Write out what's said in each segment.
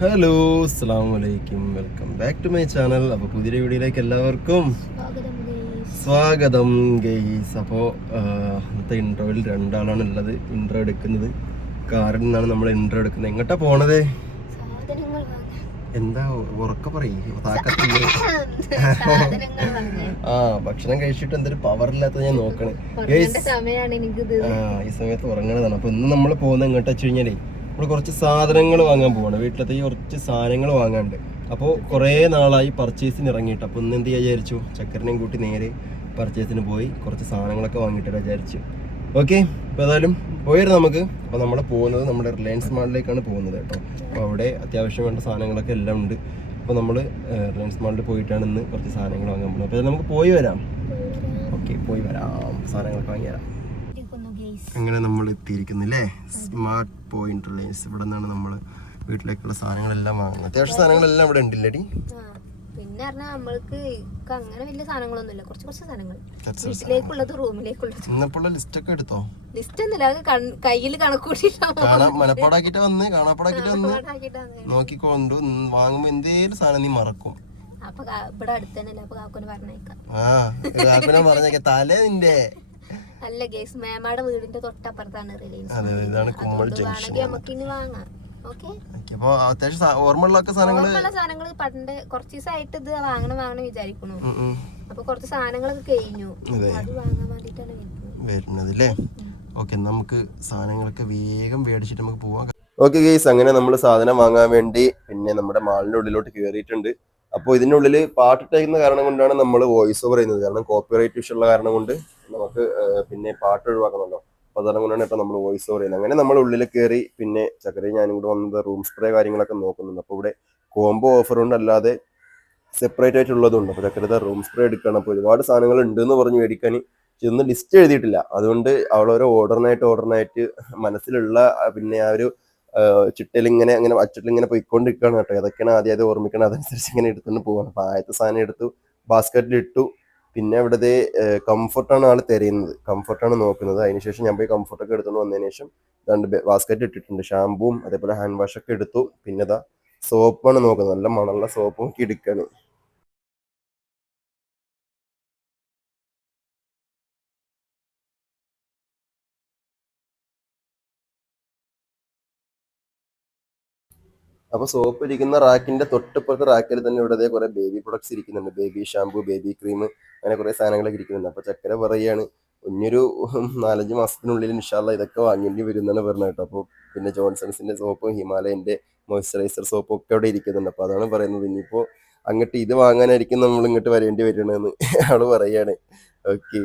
Hello അസ്സാം വലൈക്കും welcome back to my channel. അപ്പോൾ പുതിയ വീഡിയോയിലേക്ക് എല്ലാവർക്കും സ്വാഗതം ഗെയ്സ്. അപ്പോൾ ഇന്നത്തെ ഇൻട്രോയിൽ രണ്ടാളാണ് ഉള്ളത്. ഇൻട്രോ എടുക്കുന്നത്. കാറിൽ നിന്നാണ് നമ്മൾ ഇൻട്രോ എടുക്കുന്നത്. എങ്ങോട്ടാ പോണത്. എന്താ ഉറക്ക പറയും. താക്കത്തില്ല. ആ ഭക്ഷണം കഴിച്ചിട്ട് എന്തൊരു പവർ ഇല്ലാത്തത് ഞാൻ നോക്കണേ. ആ ഈ സമയത്ത് ഉറങ്ങണതാണ്. അപ്പൊ ഇന്ന് നമ്മൾ പോകുന്നത് എങ്ങോട്ടാ വെച്ച് കഴിഞ്ഞാലേ നമ്മൾ കുറച്ച് സാധനങ്ങൾ വാങ്ങാൻ പോവാണ്. വീട്ടിലത്തെ കുറച്ച് സാധനങ്ങൾ വാങ്ങാണ്ട് അപ്പോൾ കുറേ നാളായി പർച്ചേസിന് ഇറങ്ങിയിട്ട്. അപ്പോൾ ഇന്ന് എന്ത് ചെയ്യാൻ വിചാരിച്ചു? ചക്കരനെയും കൂട്ടി നേരെ പർച്ചേസിന് പോയി കുറച്ച് സാധനങ്ങളൊക്കെ വാങ്ങിയിട്ട് വിചാരിച്ചു. ഓക്കെ? അപ്പോൾ ഏതായാലും പോയിരുന്നു നമുക്ക്. അപ്പോൾ നമ്മൾ പോകുന്നത് നമ്മുടെ റിലയൻസ് മാളിലേക്കാണ് പോകുന്നത് കേട്ടോ. അപ്പോൾ അവിടെ അത്യാവശ്യം വേണ്ട സാധനങ്ങളൊക്കെ എല്ലാം ഉണ്ട്. അപ്പോൾ നമ്മൾ റിലയൻസ് മാളിൽ പോയിട്ടാണ് ഇന്ന് കുറച്ച് സാധനങ്ങൾ വാങ്ങാൻ പോകുന്നത്. അപ്പോൾ നമുക്ക് പോയി വരാം. ഓക്കെ പോയി വരാം. സാധനങ്ങളൊക്കെ വാങ്ങി guys. അങ്ങനെ നമ്മൾ എത്തിയിരിക്കുന്നു അല്ലേ സ്മാർട്ട് പോയിന്റ് റിലയൻസ് ഇവിടെ നിന്നാണ് നമ്മൾ വീട്ടിലേക്കുള്ള സാധനങ്ങളെല്ലാം വാങ്ങുന്നത്. അത്യാവശ്യം സാധനങ്ങളെല്ലാം ഇവിടെ ഉണ്ടല്ലേടി പിന്നെ പറഞ്ഞാൽ നമ്മൾക്ക് അങ്ങനെ വലിയ സാധനങ്ങളൊന്നുമില്ല. കുറച്ച് കുറച്ച് സാധനങ്ങൾ. വീട്ടിലേക്കുള്ളത് റൂമിലേക്കുള്ളത്. ഇന്നിപ്പോൾ ലിസ്റ്റ് ഒക്കെ എടുത്തോ? ലിസ്റ്റ് ഒന്നുമില്ല. അത് കയ്യിൽ കണക്കൂട്ടിയില്ല മനപ്പാടാക്കിട്ട് വന്ന് കാണാപ്പാടാക്കിട്ട് വന്ന്. നോക്കിക്കൊണ്ട് വാങ്ങുമ്പോ എന്തേലും സാധനം നീ മറക്കും. അപ്പൊ ഇവിടെ അടുത്ത് തന്നെയല്ലേ അപ്പൊ കാക്കൊന്ന് പറഞ്ഞേക്കാം. ആ കാക്കനെ പറഞ്ഞേക്കാം. തലേ നിന്റെ. അല്ല ഗേസ് മേമാടെ വീടിന്റെ തൊട്ടപ്പുറത്താണ് റിലയൻസ് അതെ ഇതാണ് കുമ്മൾ ജംഗ്ഷൻ നമുക്ക് ഇനി വാങ്ങാം. ഓക്കെ ഓക്കെ അപ്പൊ അത്യാവശ്യം ഓർമ്മയുള്ള സാധനങ്ങൾ പണ്ട് കുറച്ച് ദിവസമായിട്ട് ഇത് വാങ്ങണം വാങ്ങണം വിചാരിക്കണു. അപ്പൊ കുറച്ച് സാധനങ്ങളൊക്കെ കഴിഞ്ഞു. അതെ. വാങ്ങാൻ വേണ്ടിട്ടാണ് വരുന്നത്. അല്ലേ ഓക്കെ നമുക്ക് സാധനങ്ങളൊക്കെ വേഗം മേടിച്ചിട്ട് നമുക്ക് പോവാം. ഓക്കെ ഗെയ്സ് അങ്ങനെ നമ്മൾ സാധനം വാങ്ങാൻ വേണ്ടി പിന്നെ നമ്മുടെ മാളിന്റെ ഉള്ളിലോട്ട് കയറിയിട്ടുണ്ട് അപ്പോൾ ഇതിനുള്ളിൽ പാട്ടിട്ടേക്കുന്ന കാരണം കൊണ്ടാണ് നമ്മൾ വോയിസ് ഓവർ ചെയ്യുന്നത്. കാരണം കോപ്പിറൈറ്റ് ഇഷ്യൂ ഉള്ള കാരണം കൊണ്ട് നമുക്ക് പിന്നെ പാട്ട് ഒഴിവാക്കണമല്ലോ. അപ്പോൾ അതുകൊണ്ട് കൊണ്ടാണ് ഇപ്പോൾ നമ്മൾ വോയിസ് ഓവർ ചെയ്യുന്നത്. അങ്ങനെ നമ്മൾ ഉള്ളിൽ കയറി പിന്നെ ചക്കരയും ഞാനും കൂടെ വന്നത് റൂം സ്പ്രേ കാര്യങ്ങളൊക്കെ നോക്കുന്നുണ്ട്. അപ്പോൾ ഇവിടെ കോംബോ ഓഫർ അല്ലാതെ സെപ്പറേറ്റ് ആയിട്ടുള്ളതുണ്ട്. അപ്പോൾ ചക്കരത്തെ റൂം സ്പ്രേ എടുക്കണം അപ്പോൾ ഒരുപാട് സാധനങ്ങൾ ഉണ്ട് എന്ന് പറഞ്ഞ് മേടിക്കാൻ ഇതൊന്നും ലിസ്റ്റ് എഴുതിയിട്ടില്ല. അതുകൊണ്ട് അവളൊരു ഓർഡറിനായിട്ട് ഓർഡറിനായിട്ട് മനസ്സിലുള്ള പിന്നെ ആ ഒരു ചിട്ടയിൽ ഇങ്ങനെ അങ്ങനെ അച്ചിട്ടിലിങ്ങനെ പോയിക്കൊണ്ടിരിക്കുകയാണ് കേട്ടോ. ഏതൊക്കെയാണ് ആദ്യം ഓർമ്മിക്കണം അതനുസരിച്ച് ഇങ്ങനെ എടുത്തുകൊണ്ട് പോകണം അപ്പോൾ ആദ്യത്തെ സാധനം എടുത്തു ബാസ്ക്കറ്റിൽ ഇട്ടു. പിന്നെ ഇവിടുത്തെ കംഫർട്ടാണ് ആൾ തിരയുന്നത്. കംഫർട്ടാണ് നോക്കുന്നത്. അതിനുശേഷം ഞാൻ പോയി കംഫർട്ടൊക്കെ എടുത്തുകൊണ്ട് വന്നതിന് ശേഷം രണ്ട് ബാസ്ക്കറ്റ് ഇട്ടിട്ടുണ്ട്. ഷാമ്പൂം അതേപോലെ ഹാൻഡ് വാഷൊക്കെ ഒക്കെ എടുത്തു. പിന്നെ ഇതാ സോപ്പാണ് നോക്കുന്നത്. നല്ല മണമുള്ള സോപ്പും എടുക്കാണ്. അപ്പൊ സോപ്പ് ഇരിക്കുന്ന റാക്കിന്റെ തൊട്ടിപ്പുറത്തെ റാക്കിൽ തന്നെ ഇവിടെ കുറെ ബേബി പ്രൊഡക്ട്സ് ഇരിക്കുന്നുണ്ട്. ബേബി ഷാംപൂ ബേബി ക്രീം അങ്ങനെ കുറെ സാധനങ്ങളൊക്കെ ഇരിക്കുന്നുണ്ട്. അപ്പൊ ചക്കര പറയാണ് ഇനിയൊരു നാലഞ്ച് മാസത്തിനുള്ളിൽ ഇൻഷാല്ല ഇതൊക്കെ വാങ്ങേണ്ടി വരും എന്നാണ് പറഞ്ഞത് കേട്ടോ. അപ്പോൾ പിന്നെ ജോൺസൺസിന്റെ സോപ്പും ഹിമാലയന്റെ മോയ്സ്ചറൈസർ സോപ്പും ഒക്കെ അവിടെ ഇരിക്കുന്നുണ്ട്. അപ്പൊ അതാണ് പറയുന്നത്. ഇനിയിപ്പോ അങ്ങോട്ട് ഇത് വാങ്ങാനായിരിക്കും നമ്മൾ ഇങ്ങോട്ട് വരേണ്ടി വരണമെന്ന് ആൾ പറയാണ്. ഓക്കെ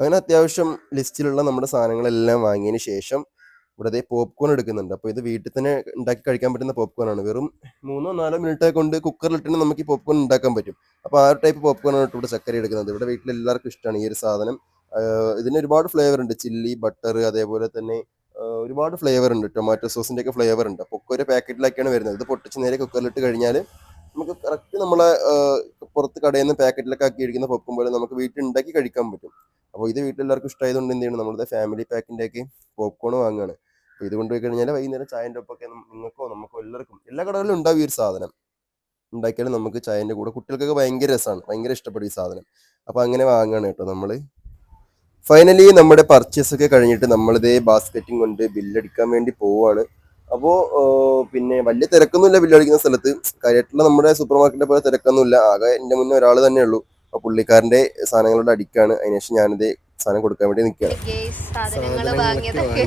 അങ്ങനെ അത്യാവശ്യം ലിസ്റ്റിലുള്ള നമ്മുടെ സാധനങ്ങളെല്ലാം വാങ്ങിയതിന് ശേഷം ഇവിടെ പോപ്കോൺ എടുക്കുന്നുണ്ട്. അപ്പോൾ ഇത് വീട്ടിൽ തന്നെ ഉണ്ടാക്കി കഴിക്കാൻ പറ്റുന്ന പോപ്കോൺ ആണ്. വെറും മൂന്നോ നാലോ മിനിറ്റ് കൊണ്ട് കുക്കറിലിട്ട് നമുക്ക് ഈ പോപ്കോൺ ഉണ്ടാക്കാൻ പറ്റും. അപ്പോൾ ആ ടൈപ്പ് പോപ്കോൺ ആണ് ഇവിടെ ചക്കര എടുക്കുന്നത്. ഇവിടെ വീട്ടിൽ എല്ലാവർക്കും ഇഷ്ടമാണ് ഈ ഒരു സാധനം. ഇതിന് ഒരുപാട് ഫ്ലേവർ ഉണ്ട്. ചില്ലി ബട്ടർ അതേപോലെ തന്നെ ഒരുപാട് ഫ്ലേവർ ഉണ്ട്. ടൊമാറ്റോ സോസിന്റെ ഒക്കെ ഫ്ലേവർ ഉണ്ട്. അപ്പോൾ ഒക്കെ ഒരു പാക്കറ്റിലൊക്കെയാണ് വരുന്നത്. ഇത് പൊട്ടിച്ച് നേരെ കുക്കറിലിട്ട് കഴിഞ്ഞാൽ നമുക്ക് കറക്റ്റ് നമ്മളെ പുറത്ത് കടയിൽ നിന്ന് പാക്കറ്റിലൊക്കെ ആക്കി ഇരിക്കുന്ന പോപ്കോൺ പോലെ നമുക്ക് വീട്ടിൽ ഉണ്ടാക്കി കഴിക്കാൻ പറ്റും. അപ്പോൾ ഇത് വീട്ടിലെല്ലാവർക്കും ഇഷ്ടമായതുകൊണ്ട് എന്ത് ചെയ്യണം? നമ്മുടെ ഫാമിലി പാക്കിന്റെ ഒക്കെ പോപ്കോൺ വാങ്ങുകയാണ്. അപ്പോൾ ഇത് കൊണ്ടുപോയി കഴിഞ്ഞാൽ വൈകുന്നേരം ചായന്റെ ഒപ്പൊക്കെ നിങ്ങൾക്കോ നമുക്കോ എല്ലാവർക്കും എല്ലാ കടകളിലും ഉണ്ടാവും ഈ ഒരു സാധനം. ഉണ്ടാക്കിയാലും നമുക്ക് ചായന്റെ കൂടെ കുട്ടികൾക്കൊക്കെ ഭയങ്കര രസമാണ് ഭയങ്കര ഇഷ്ടപ്പെടും ഈ സാധനം. അപ്പോൾ അങ്ങനെ വാങ്ങുകയാണ് കേട്ടോ നമ്മൾ ഫൈനലി നമ്മുടെ പർച്ചേസ് ഒക്കെ കഴിഞ്ഞിട്ട് നമ്മളിതേ ബാസ്ക്കറ്റും കൊണ്ട് ബില്ലടിക്കാൻ വേണ്ടി പോവുകയാണ് അപ്പോൾ പിന്നെ വലിയ തിരക്കൊന്നുമില്ല ബില്ലടിക്കുന്ന സ്ഥലത്ത്. കാര്യമായിട്ടുള്ള നമ്മുടെ സൂപ്പർ മാർക്കറ്റിനെ പോലെ തിരക്കൊന്നുമില്ല. ആകെ എന്റെ മുന്നേ ഒരാൾ തന്നെ ഉള്ളൂ അപ്പോൾ പുള്ളിക്കാരന്റെ സാധനങ്ങളുടെ അടിക്കാണ്. അതിനുശേഷം ഞാനിത് സാധനം കൊടുക്കാൻ വേണ്ടി നിൽക്കുകയാണ്. സാധനങ്ങൾ വാങ്ങിയതൊക്കെ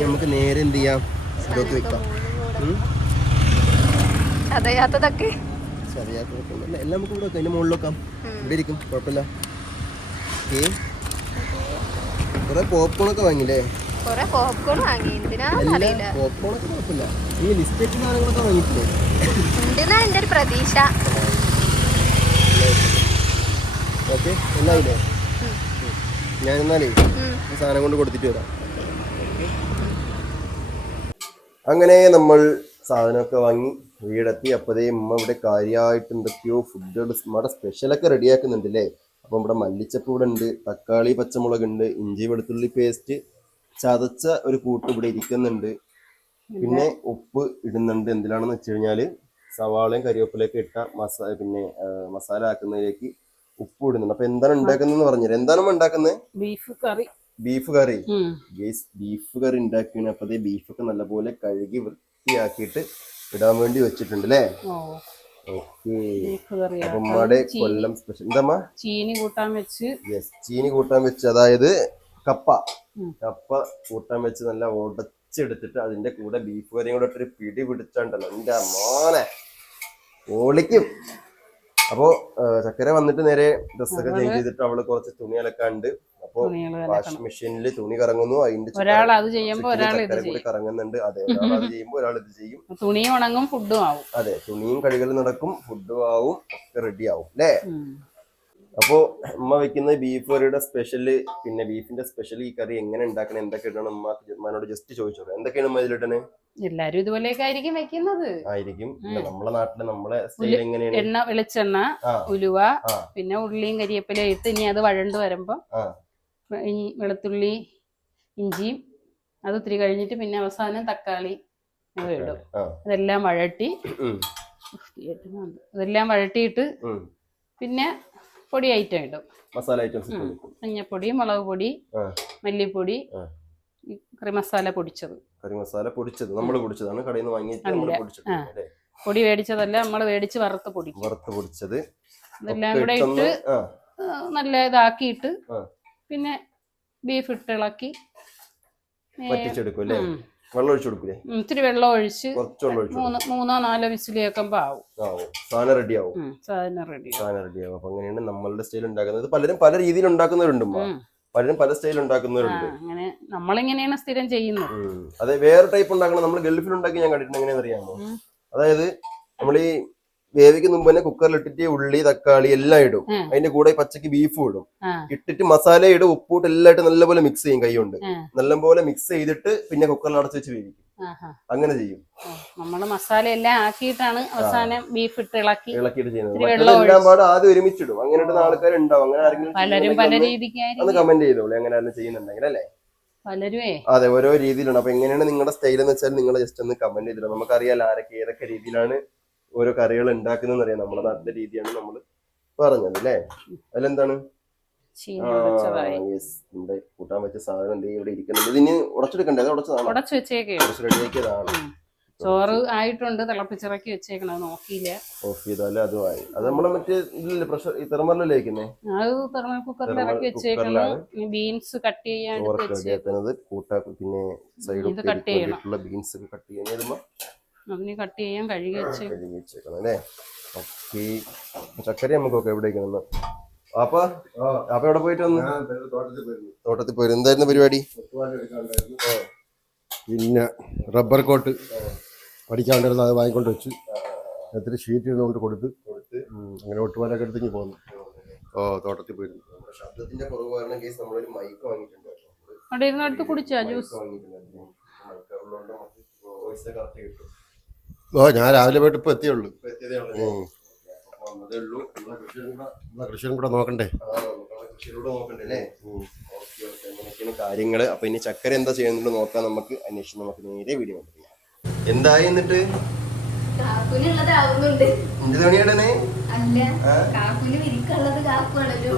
നമുക്ക് നേരെ എന്ത് ചെയ്യാം? ഇതൊക്കെ വെക്കാം. ചതയാത്തതൊക്കെ എല്ലാം നമുക്ക് ഇവിടെ വെക്കാം. അതിന്റെ മുകളിൽ വെക്കാം. ഇവിടെ ഇരിക്കും. കുഴപ്പമില്ല. ഓക്കെ കുറെ പോപ്കോൺ ഒക്കെ കൊറേ പോപ്കോൺ വാങ്ങി. എന്തിനാ അറിയില്ല. പോപ്കോൺ ഒക്കെ കുഴപ്പമില്ല. ഈ ലിസ്റ്റ് സാധനങ്ങളൊക്കെ വാങ്ങിയിട്ടില്ലേ? ഉണ്ടെന്നാ എന്റെ ഒരു പ്രതീക്ഷ. ഓക്കെ എന്നായില്ലേ? ഞാൻ എന്നാലേ സാധനം കൊണ്ട് കൊടുത്തിട്ട് വരാം. അങ്ങനെ നമ്മൾ സാധനമൊക്കെ വാങ്ങി വീടെത്തി. അപ്പോഴേ ഉമ്മ ഇവിടെ കാര്യമായിട്ട് എന്തൊക്കെയോ ഫുഡുകൾ നമ്മുടെ സ്പെഷ്യലൊക്കെ റെഡിയാക്കുന്നുണ്ട് അല്ലേ അപ്പം ഇവിടെ മല്ലിച്ചപ്പ് ഇവിടെ ഉണ്ട് തക്കാളി പച്ചമുളക് ഉണ്ട് ഇഞ്ചി വെളുത്തുള്ളി പേസ്റ്റ് ചതച്ച ഒരു കൂട്ട് ഇവിടെ ഇരിക്കുന്നുണ്ട്. പിന്നെ ഉപ്പ് ഇടുന്നുണ്ട്. എന്തിനാണെന്ന് വെച്ച് കഴിഞ്ഞാൽ സവാളയും കരിവേപ്പിലൊക്കെ ഇട്ട മസാല പിന്നെ മസാല ആക്കുന്നതിലേക്ക് ഉപ്പ് ഇടുന്നുണ്ട് അപ്പൊ എന്താണ് ഉണ്ടാക്കുന്നതെന്ന് പറഞ്ഞുതരാം. എന്താണ് ഉണ്ടാക്കുന്നത്? Beef curry. Beef curry. Guys beef curry ഉണ്ടാക്കിയാണ് അപ്പൊ ബീഫ് ബീഫൊക്കെ നല്ലപോലെ കഴുകി വൃത്തിയാക്കിയിട്ട് ഇടാൻ വേണ്ടി വെച്ചിട്ടുണ്ട് അല്ലേ? ഉമ്മയുടെ കൊല്ലം സ്പെഷ്യൽ എന്താ ചീനി കൂട്ടാൻ വെച്ച്. യെസ് ചീനി കൂട്ടാൻ വെച്ച്. അതായത് കപ്പ. കപ്പ കൂട്ടാൻ വെച്ച് നല്ല ഉടച്ചെടുത്തിട്ട് അതിന്റെ കൂടെ ബീഫ് കറിയും കൂടെ ഇട്ടൊരു പിടി പിടിച്ചാണ്ടല്ലോ എന്റെ മോനെ. ഓളിക്കും. അപ്പോ ചക്കര വന്നിട്ട് നേരെ ഡ്രസ്സൊക്കെ ചേഞ്ച് ചെയ്തിട്ട് അവൾ കുറച്ച് തുണി അലക്കാണ്ട് അപ്പോ വാഷിംഗ് മെഷീനിൽ തുണി കറങ്ങുന്നു. അതിന്റെ ഒരാൾ അത് ചെയ്യുമ്പോ ഒരാൾ ഇത് ചെയ്യും. കറങ്ങുന്നുണ്ട്. അതെ ഒരാൾ അത് ചെയ്യുമ്പോൾ ഒരാൾ ഇത് ചെയ്യും. തുണി ഉണങ്ങും ഫുഡും ആവും. അതെ തുണിയും കഴുകലും നടക്കും ഫുഡും ആവും ഒക്കെ റെഡി ആവും അല്ലേ. അപ്പോ ഉമ്മ വെക്കുന്ന ബീഫ് കറിയുടെ സ്പെഷ്യൽ പിന്നെ ബീഫിന്റെ സ്പെഷ്യൽ ഈ കറി എങ്ങനെ ഉണ്ടാക്കണം എന്തൊക്കെ ഇടണം ഉമ്മ ഉമ്മാനോട് ജസ്റ്റ് ചോദിച്ചോളൂ. എന്തൊക്കെയാണ് അമ്മ ഇതിലിട്ടനെ എല്ലാരും ഇതുപോലെയൊക്കെ ആയിരിക്കും വെക്കുന്നത്. ആയിരിക്കും. നമ്മുടെ നമ്മളെ നാട്ടിൽ നമ്മളെ സ്റ്റൈൽ എങ്ങനെയാണ്? എണ്ണ വെളിച്ചെണ്ണ ഉലുവ പിന്നെ ഉള്ളിയും കരിയേപ്പിലയും ഇട്ട് ഇനി അത് വഴണ്ട് വരുമ്പോ വെളുത്തുള്ളി ഇഞ്ചിയും അത് ഇത്തിരി കഴിഞ്ഞിട്ട് പിന്നെ അവസാനം തക്കാളി ഇടും. അതെല്ലാം വഴട്ടി. അതെല്ലാം വഴട്ടിയിട്ട് പിന്നെ പൊടി ഐറ്റം ഇടും. മസാല ഐറ്റംസ് മഞ്ഞപ്പൊടി മുളക് പൊടി മല്ലിപ്പൊടി കറി മസാല പൊടിച്ചത്. കറി മസാല പൊടിച്ചത്. നമ്മൾ പൊടിച്ചതാണ്. കടയിൽ നിന്ന് വാങ്ങിയിട്ട് നമ്മൾ പൊടിച്ചത് പൊടി മേടിച്ചതല്ല നമ്മൾ മേടിച്ച് വറുത്ത് പൊടിക്കും. വറുത്ത് പൊടിച്ചത്. ഇതെല്ലാം കൂടെ ഇട്ട് നല്ല ഇതാക്കിയിട്ട് പിന്നെ ബീഫ് ഇട്ട് ഇളക്കി വറ്റിച്ചെടുക്കും അല്ലേ. വെള്ളം ഇത്തിരി വെള്ളം ഒഴിച്ച് മൂന്ന് മൂന്നോ നാലോ വിസിൽ കേൾക്കുമ്പോൾ ആവും. ആവും. സാധനം റെഡി ആവും. ഉം, സാധനം റെഡി സാധനം റെഡി ആവും. അപ്പൊ അങ്ങനെയാണ് നമ്മളുടെ സ്റ്റൈൽ ഉണ്ടാക്കുന്നത്. പലരും പല രീതിയിൽ ഉണ്ടാക്കുന്നവരുണ്ട്. പലരും പല സ്റ്റൈൽ ഉണ്ടാക്കുന്നവരുണ്ട്. അങ്ങനെ നമ്മളിങ്ങനെയാണ് സ്ഥിരം ചെയ്യുന്നത്. അതെ വേറെ ടൈപ്പ് ഉണ്ടാക്കണം നമ്മൾ ഗൾഫിൽ ഉണ്ടാക്കി ഞാൻ കണ്ടിട്ടുണ്ട്. എങ്ങനെയാണെന്ന് അറിയാമോ? അതായത് നമ്മൾ ഈ വേവിക്ക് മുമ്പ് തന്നെ കുക്കറിൽ ഇട്ടിട്ട് ഉള്ളി തക്കാളി എല്ലാം ഇടും. അതിന്റെ കൂടെ പച്ചക്ക് ബീഫും ഇടും. ഇട്ടിട്ട് മസാല ഇടും ഉപ്പൂട്ട് എല്ലായിട്ട് നല്ലപോലെ മിക്സ് ചെയ്യും കൈ കൊണ്ട്. നല്ലപോലെ മിക്സ് ചെയ്തിട്ട് പിന്നെ കുക്കറിൽ അടച്ചു വെച്ച് വേവിക്കും. അങ്ങനെ ചെയ്യും. നമ്മൾ മസാല എല്ലാം ആക്കിയിട്ടാണ് അവസാനം ബീഫ് ഇട്ട് ഇളക്കി ഇളക്കിട്ട് ചെയ്യുന്നത്. എല്ലാം ആദ്യം ഒരുമിച്ചിടും. അങ്ങനെ ആൾക്കാർ ഉണ്ടാവും അങ്ങനെ ആരെങ്കിലും പലരും പല രീതിക്ക് രീതിക്കായിരിക്കും കമന്റ് ചെയ്തോളൂ. അങ്ങനെ ആരെങ്കിലും ചെയ്യുന്നുണ്ടെങ്കിൽ അല്ലേ? പലരുമേ അതെ ഓരോ രീതിയിലാണ് അപ്പൊ എങ്ങനെയാണ് നിങ്ങളുടെ സ്റ്റൈൽ എന്ന് വെച്ചാൽ നിങ്ങൾ ജസ്റ്റ് ഒന്ന് കമന്റ് ചെയ്തിട്ട് നമുക്കറിയാം ആരൊക്കെ ഏതൊക്കെ രീതിയിലാണ് ഓരോ കറികൾ ഉണ്ടാക്കുന്നതെന്ന് അറിയാം. നമ്മുടെ നാട്ടിലെ രീതിയാണ് നമ്മൾ പറഞ്ഞത് അല്ലേ? അതിലെന്താണ്? നമ്മുടെ കൂട്ടാൻ പറ്റിയ സാധനം ഇവിടെ ഇരിക്കുന്നത്? ഇതിന് ഉടച്ചെടുക്കണ്ടേ അത് ഉടച്ചതാണോ? ഉടച്ചു വെച്ചേക്കാണ് ഉടച്ച് റെഡിയാക്കിയതാണ്. ചോറ് ആയിട്ടുണ്ട് തിളപ്പിച്ചിറക്കി വെച്ചേക്കണത് നോക്കിയില്ല. ഓഫ് ചെയ്താലും അതുമായി. അത് നമ്മളെ മറ്റേ ഇതില്ലേ പ്രഷർ ഈ തെർമറിലല്ലേ വെക്കുന്നേ അത് തെർമൽ കുക്കറിൽ തെർമൽ ഇറക്കി വെച്ചേക്കണം. കുക്കറിലാണ് ബീൻസ് കട്ട് ചെയ്യാൻ പിന്നെ സൈഡ് ചെയ്യണം. ബീൻസ് ഒക്കെ കട്ട് ചെയ്യാൻ വരുമ്പോ അതിന് കട്ട് ചെയ്യാൻ കഴുകി വെച്ച്. കഴുകി വെച്ചേക്കണം അല്ലേ? ഓക്കെ ചക്കര നമുക്കൊക്കെ അപ്പൊ അപ്പൊ എവിടെ പോയിട്ട് വന്നു? തോട്ടത്തിൽ പോയിരുന്നു. എന്തായിരുന്നു പരിപാടി? പിന്നെ റബ്ബർ കോട്ട് പഠിക്കാൻ വേണ്ടിയിരുന്ന അത് വാങ്ങിക്കൊണ്ട് വെച്ച്. എത്ര ഷീറ്റ് ഇരുന്നുകൊണ്ട് കൊടുത്ത് അങ്ങനെ ഒട്ടുപാലൊക്കെ എടുത്ത് ഇങ്ങനെ പോന്നു. ഓ തോട്ടത്തിൽ പോയിരുന്നു. ശബ്ദത്തിന്റെ കുറവ് കാരണം കേസ് നമ്മളൊരു മൈക്ക് വാങ്ങിയിട്ടുണ്ട് കുടിച്ചാ ജ്യൂസ് ഓ ഞാൻ രാവിലെ പോയിട്ട് ഇപ്പൊ എത്തിയുള്ളൂ ഇപ്പൊ എത്തിയതേ ഉള്ളൂ അല്ലേ? ഉം. അപ്പൊ വന്നതേ ഉള്ളൂ. നമ്മളെ കൃഷിയും കൂടെ നമ്മളെ കൃഷിയും കൂടെ നോക്കണ്ടേ? ആ, നമുക്കുള്ള കൃഷിയിലൂടെ നോക്കണ്ടേ അല്ലേ? Okay, okay. അങ്ങനെയൊക്കെയാണ് കാര്യങ്ങൾ. അപ്പൊ ഇനി ചക്കര എന്താ ചെയ്യുന്നുണ്ട് നോക്കാം നമുക്ക്. അന്വേഷിച്ച് നമുക്ക് നേരെ വീഡിയോ എന്തായി എന്നിട്ട്? എന്ത് പണിയാടനെ?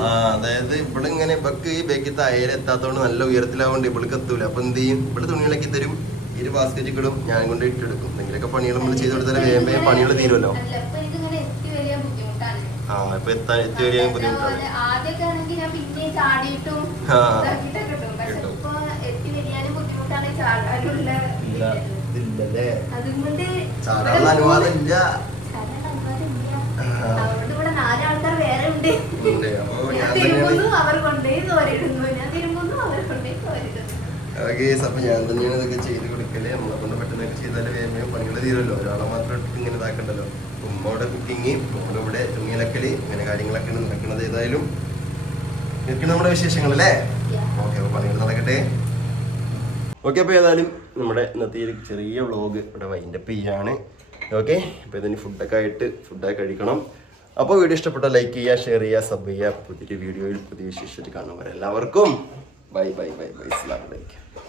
ആ? അതായത് ഇവിടെ ഇങ്ങനെ ഇവക്ക് ഈ ബേക്കത്തെ അയല എത്താത്തോണ്ട് നല്ല ഉയരത്തിലാവണ്ട് ഇവിടേക്ക് എത്തൂല. അപ്പൊ എന്ത് ചെയ്യും? ഇവിടെ തുണികളൊക്കെ തരും ഇരു ബാസ്കറ്റിൽ ഇടും ഞാൻ കൊണ്ട് ഇട്ടെടുക്കും എന്തെങ്കിലുമൊക്കെ പണികൾ നമ്മൾ ചെയ്ത് കൊടുത്താൽ വേഗം വേഗം പണികൾ തീരുമല്ലോ ആ ഇപ്പൊ എത്താൻ എത്തി വരിക ബുദ്ധിമുട്ടാണ്. ആദ്യമൊക്കെ ആണെങ്കിൽ ഞാൻ പിന്നെ ചാടിയിട്ടും ഇതില്ലല്ലേ? ചാടാനുള്ള അനുവാദം ഇല്ല അപ്പൊ ഞാൻ തന്നെയാണ് ഇതൊക്കെ ചെയ്ത് വെക്കൽ നമ്മളെ കൊണ്ട് പറ്റുന്നതൊക്കെ ചെയ്താൽ വേഗം പണികൾ തീരുമല്ലോ ഒരാളെ മാത്രം ഇട്ടിട്ട് ഇങ്ങനെ ഇതാക്കണ്ടല്ലോ. ഉമ്മ ഇവിടെ കുക്കിങ് നമ്മൾ ഇവിടെ തുണിയിലക്കൽ ഇങ്ങനെ കാര്യങ്ങളൊക്കെയാണ് നടക്കുന്നത് ഏതായാലും. ഇതൊക്കെ നമ്മുടെ വിശേഷങ്ങൾ അല്ലേ? ഓക്കെ അപ്പോൾ പണികൾ നടക്കട്ടെ. ഓക്കെ അപ്പോൾ ഏതായാലും നമ്മുടെ ഇന്നത്തെ ഒരു ചെറിയ വ്ളോഗ് ഇവിടെ വൈൻഡപ്പ് ചെയ്യാണ്. ഓക്കെ അപ്പോൾ ഇതിന് ഫുഡൊക്കെ ആയിട്ട് ഫുഡൊക്കെ കഴിക്കണം. അപ്പോൾ വീഡിയോ ഇഷ്ടപ്പെട്ട ലൈക്ക് ചെയ്യുക ഷെയർ ചെയ്യുക സബ് ചെയ്യുക. പുതിയൊരു വീഡിയോയിൽ പുതിയ വിശേഷത്തിൽ കാണുമ്പോൾ എല്ലാവർക്കും ബൈ ബൈ ബൈ ബൈ. അസ്സലാമു അലൈക്കും.